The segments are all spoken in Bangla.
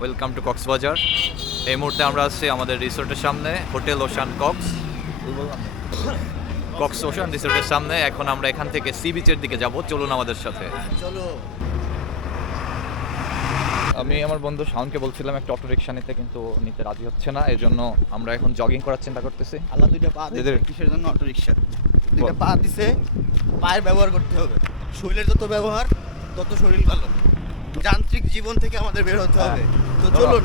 ওয়েলকাম টু কক্সবাজার এই মুহূর্তে আমরা আছি আমাদের রিসোর্টের সামনে hotel ocean Cox Cox ocean রিসোর্টের সামনে এখন আমরা এখান থেকে সি বিচের দিকে যাব। চলুন আমাদের সাথে। চলো। আমি আমার বন্ধু শাওনকে বলছিলাম একটা অটো রিক্সা নিতে কিন্তু নিতে রাজি হচ্ছে না। এই জন্য আমরা এখন জগিং করার চিন্তা করতেছি। আল্লাহ দুইটা পা দিছে কিসের জন্য অটো রিক্সা দুইটা পা দিছে পায়ের ব্যবহার করতে হবে। শরীরের যত ব্যবহার তত শরীর ভালো। যান্ত্রিক জীবন থেকে আমাদের বের হতে হবে। তো ধরো। চলুন।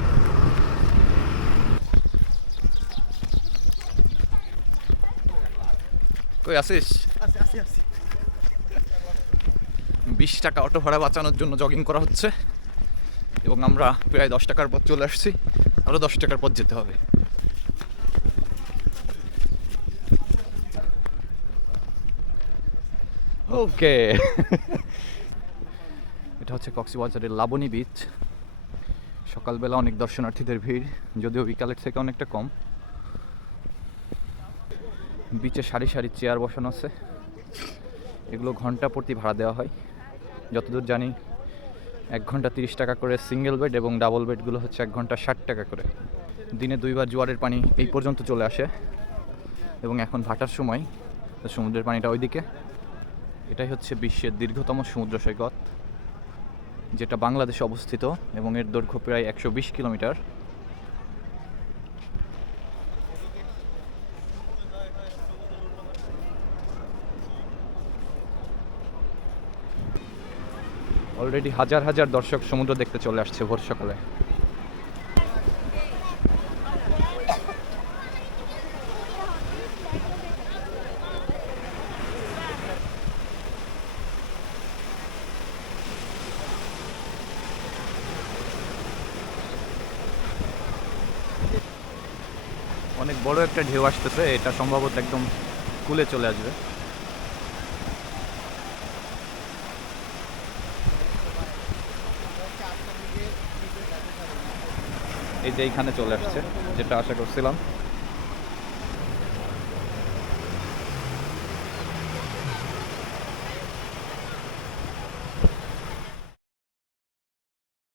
কই আসিস আসি আসি আসি বিশ টাকা অটো ভাড়া বাঁচানোর জন্য জগিং করা হচ্ছে। এবং আমরা প্রায় দশ টাকার পথ চলে আসছি। আরও দশ টাকার পথ যেতে হবে। ওকে হচ্ছে কক্সবাজারের লাবণী বিচ সকালবেলা অনেক দর্শনার্থীদের ভিড়, যদিও বিকালের থেকে অনেকটা কম। বিচে সারি সারি চেয়ার বসানো আছে। এগুলো ঘণ্টা প্রতি ভাড়া দেওয়া হয়। যতদূর জানি, এক ঘণ্টা তিরিশ টাকা করে সিঙ্গেল বেড এবং ডাবল বেডগুলো হচ্ছে এক ঘণ্টা ষাট টাকা করে। দিনে দুইবার জোয়ারের পানি এই পর্যন্ত চলে আসে। এবং এখন ভাটার সময় সমুদ্রের পানিটা ওইদিকে। এটাই হচ্ছে বিশ্বের দীর্ঘতম সমুদ্র সৈকত। যেটা বাংলাদেশে অবস্থিত এবং এর দৈর্ঘ্য প্রায় একশো বিশ কিলোমিটার। অলরেডি হাজার হাজার দর্শক সমুদ্র দেখতে চলে আসছে ভোর সকালে। অনেক বড় একটা ঢেউ আসতেছে, এটা সম্ভবত একদম কুলে চলে আসবে। এই যে এইখানে চলে আসছে, যেটা আশা করছিলাম।